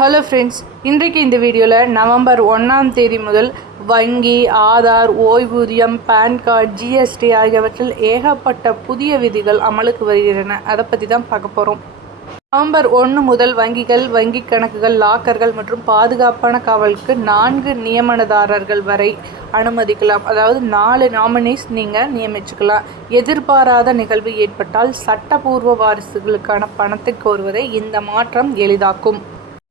Hello friends இன்றைக்கு இந்த வீடியோவில் நவம்பர் ஒன்றாம் தேதி முதல் வங்கி ஆதார் ஓய்வூதியம் பேன் கார்டு ஜிஎஸ்டி ஆகியவற்றில் ஏகப்பட்ட புதிய விதிகள் அமலுக்கு வருகின்றன. அதை பற்றி தான் பார்க்க போகிறோம் நவம்பர் ஒன்று முதல் வங்கிகள் வங்கி கணக்குகள் லாக்கர்கள் மற்றும் பாதுகாப்பான காவலுக்கு நான்கு நியமனதாரர்கள் வரை அனுமதிக்கலாம். அதாவது நாலு நாமினிஸ் நீங்கள் நியமிச்சுக்கலாம். எதிர்பாராத நிகழ்வு ஏற்பட்டால் சட்டபூர்வ வாரிசுகளுக்கான பணத்தை கோருவதை இந்த மாற்றம் எளிதாக்கும்.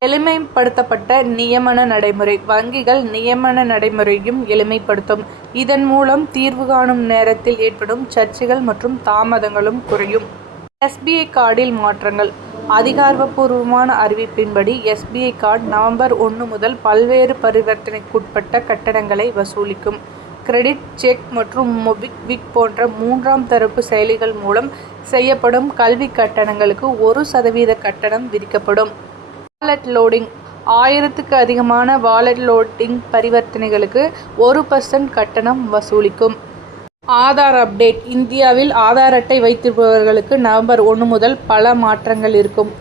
எளிமைப்படுத்தப்பட்ட நியமன நடைமுறை. வங்கிகள் நியமன நடைமுறையும் எளிமைப்படுத்தும். இதன் மூலம் தீர்வு காணும் நேரத்தில் ஏற்படும் சர்ச்சைகள் மற்றும் தாமதங்களும் குறையும். எஸ்பிஐ கார்டில் மாற்றங்கள். அதிகாரப்பூர்வமான அறிவிப்பின்படி எஸ்பிஐ கார்டு நவம்பர் ஒன்று முதல் பல்வேறு பரிவர்த்தனைக்குட்பட்ட கட்டணங்களை வசூலிக்கும். கிரெடிட் செக் மற்றும் மொபிக்விக் போன்ற மூன்றாம் தரப்பு செயலிகள் மூலம் செய்யப்படும் கல்வி கட்டணங்களுக்கு ஒரு சதவீத கட்டணம் விதிக்கப்படும். வாலெட் லோடிங் ஆயிரத்துக்கு அதிகமான வாலெட் லோடிங் பரிவர்த்தனைகளுக்கு ஒரு பர்சன்ட் கட்டணம் வசூலிக்கும். ஆதார் அப்டேட் இந்தியாவில் ஆதார் அட்டை வைத்திருப்பவர்களுக்கு நவம்பர் ஒன்று முதல் பல மாற்றங்கள் இருக்கும்.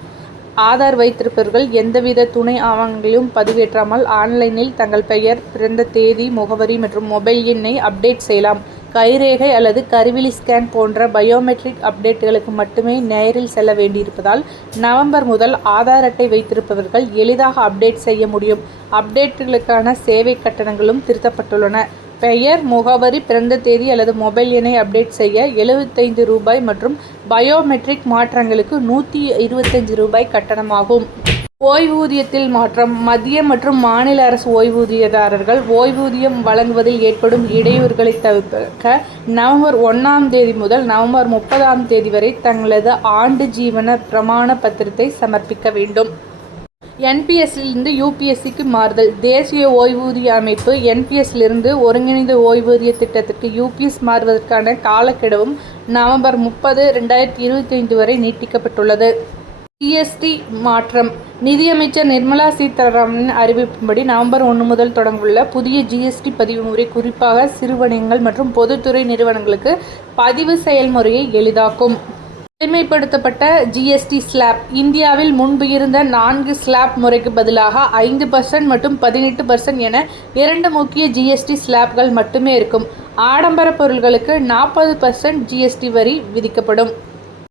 ஆதார் வைத்திருப்பவர்கள் எந்தவித துணை ஆவணங்களையும் பதிவேற்றாமல் ஆன்லைனில் தங்கள் பெயர் பிறந்த தேதி முகவரி மற்றும் மொபைல் எண்ணை அப்டேட் செய்யலாம். கைரேகை அல்லது கருவிழி ஸ்கேன் போன்ற பயோமெட்ரிக் அப்டேட்டுகளுக்கு மட்டுமே நேரில் செல்ல வேண்டியிருப்பதால் நவம்பர் முதல் ஆதார் அட்டை வைத்திருப்பவர்கள் எளிதாக அப்டேட் செய்ய முடியும். அப்டேட்டுகளுக்கான சேவை கட்டணங்களும் திருத்தப்பட்டுள்ளன. பெயர் முகவரி பிறந்த தேதி அல்லது மொபைல் எண்ணை அப்டேட் செய்ய எழுபத்தைந்து ரூபாய் மற்றும் பயோமெட்ரிக் மாற்றங்களுக்கு நூற்றி இருபத்தஞ்சு ரூபாய் கட்டணமாகும். ஓய்வூதியத்தில் மாற்றம். மத்திய மற்றும் மாநில அரசு ஓய்வூதியதாரர்கள் ஓய்வூதியம் வழங்குவதில் ஏற்படும் இடையூறுகளை தவிர்க்க நவம்பர் ஒன்றாம் தேதி முதல் நவம்பர் முப்பதாம் தேதி வரை தங்களது ஆண்டு ஜீவன பிரமாண பத்திரத்தை சமர்ப்பிக்க வேண்டும். என்பிஎஸ்லிருந்து யூபிஎஸ்சிக்கு மாறுதல். தேசிய ஓய்வூதிய அமைப்பு என்பிஎஸ்லிருந்து ஒருங்கிணைந்த ஓய்வூதிய திட்டத்திற்கு யூபிஎஸ் மாறுவதற்கான காலக்கெடுவும் நவம்பர் முப்பது ரெண்டாயிரத்தி இருபத்தி ஐந்து வரை நீட்டிக்கப்பட்டுள்ளது. ஜிஎஸ்டி மாற்றம். நிதியமைச்சர் நிர்மலா சீதாராமன் அறிவிப்பின்படி நவம்பர் ஒன்று முதல் தொடங்கவுள்ள புதிய ஜிஎஸ்டி பதிவு முறை குறிப்பாக சிறு வணிகங்கள் மற்றும் பொதுத்துறை நிறுவனங்களுக்கு பதிவு செயல்முறையை எளிதாக்கும். எளிமைப்படுத்தப்பட்ட ஜிஎஸ்டி ஸ்லாப். இந்தியாவில் முன்பு இருந்த நான்கு ஸ்லாப் முறைக்கு பதிலாக ஐந்து பர்சன்ட் மற்றும் பதினெட்டு பர்சன்ட் என இரண்டு முக்கிய ஜிஎஸ்டி ஸ்லாப்கள் மட்டுமே இருக்கும். ஆடம்பர பொருட்களுக்கு நாற்பது பர்சன்ட் ஜிஎஸ்டி வரி விதிக்கப்படும்.